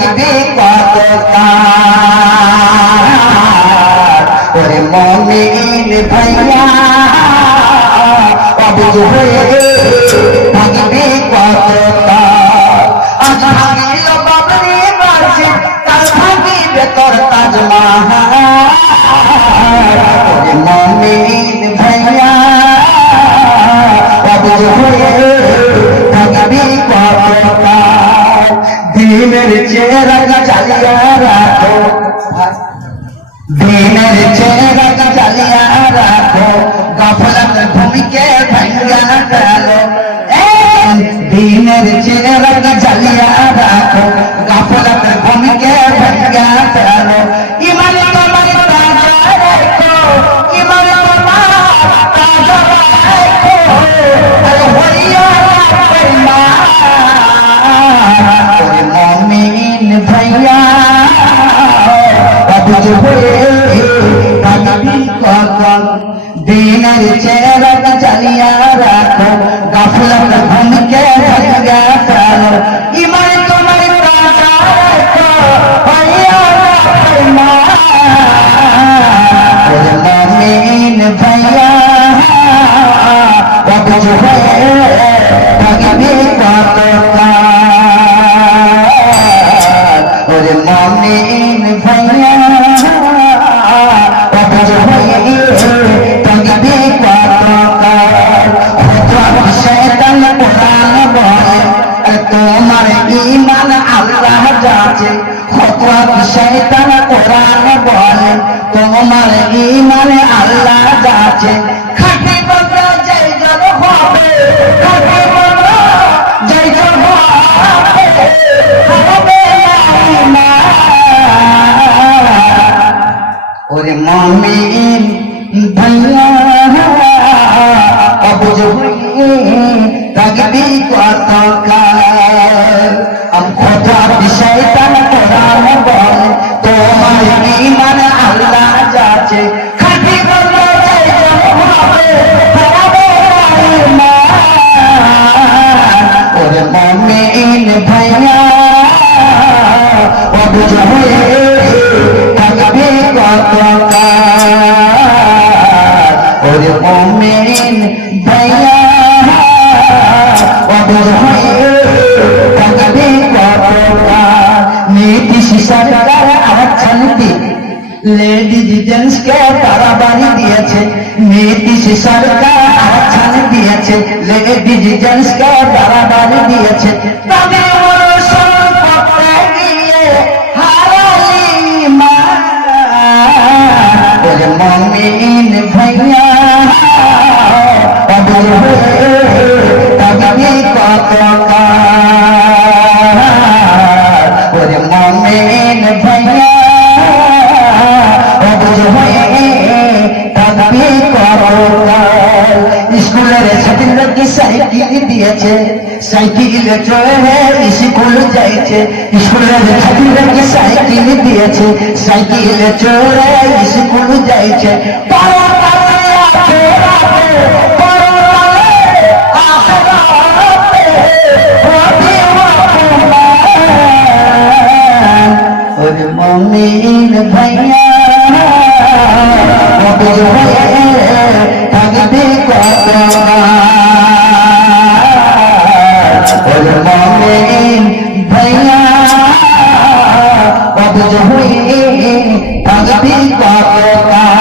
থাকবে কত কাল ওরে মুমিন ভাইয়া অবুঝ হয়ে থাকবে কত কাল আজ ভাগিল বাবরি মসজিদ কাল ভাগিবে তোর তাজমহল ওরে মুমিন ভাইয়া অবুঝ হয়ে থাকবে কত কাল দিনের চেহারা জ্বালিয়ে রাখো দিনের চেহারা জ্বালিয়ে রাখো গফলত ঘুমিকে ভাঙ্গা গেল দিনের চেহারা জ্বালিয়ে রাখো গফলত ঘুমিকে ভাঙ্গা গেল ইমান তোমার তাজা রাখো ইমান তোমার তাজা রাখো আরে হইয়া রাখবা ওরে মুমিন ভাইয়া অবুঝ হয়ে থাকবি কখন দিনের চেহারা জ্বালিয়ে রাখো গাফলত ঘুমকে ভাঙ্গা ফেলো ইমান তোমার তাজা রাখো হইয়া রাখবা ওরে মুমিন ভাইয়া অবুঝ হয়ে থাকবি কখন ওরে মুমিন ভাইয়া অবুঝ হয়ে থাকবি কতকাল শয়তান কোরআন বলে তোমার ঈমান আল্লাহ যাচে খতওয়াত শয়তান কোরআন বলে তোমার ঈমান আল্লাহ যাচে খাঁটি বান্দা যেইজন হবে খাঁটি বান্দা যেইজন হবে হবে না ওরে মুমিন ভাইয়া অবুঝ হয়ে থাকবি কতকাল খোদার শয়তান কোরআন বলে তোমার ঈমান আল্লাহ যাচে খাঁটি বান্দা যেইজন হবে হবে না ওরে মুমিন ভাইয়া অবুঝ হয়ে থাকবি কতকাল ওরে মুমিন ভাইয়া অবুঝ হয়ে থাকবি কতকাল নীতিশ সরকার আচ্ছান্তি লেডিজ জেন্টস কে বাড়াবাড়ি দিয়েছে নীতিশ সরকার আচ্ছান দিয়েছে লেডিজ জেন্টস কে বাড়াবাড়ি দিয়েছে তাদের সম্পর্কে গিয়ে হারালি মা ওরে মুমিন ভাইয়া অবুঝ হয়ে থাকবি কতকাল ওরে মুমিন ভাইয়া অবুঝ হয়ে থাকবি কতকাল স্কুলের ছাত্রীদেরকে সাইকেল দিয়েছে সাইকেলে চড়ে স্কুল যাইছে স্কুলের ছাত্রীদেরকে সাইকেল দিয়েছে সাইকেলে চড়ে স্কুল যাইছে ওরে মুমিন ভাইয়া অবুঝ হয়ে থাকবি কতকাল ওরে মুমিন ভাইয়া অবুঝ হয়ে থাকবি কতকাল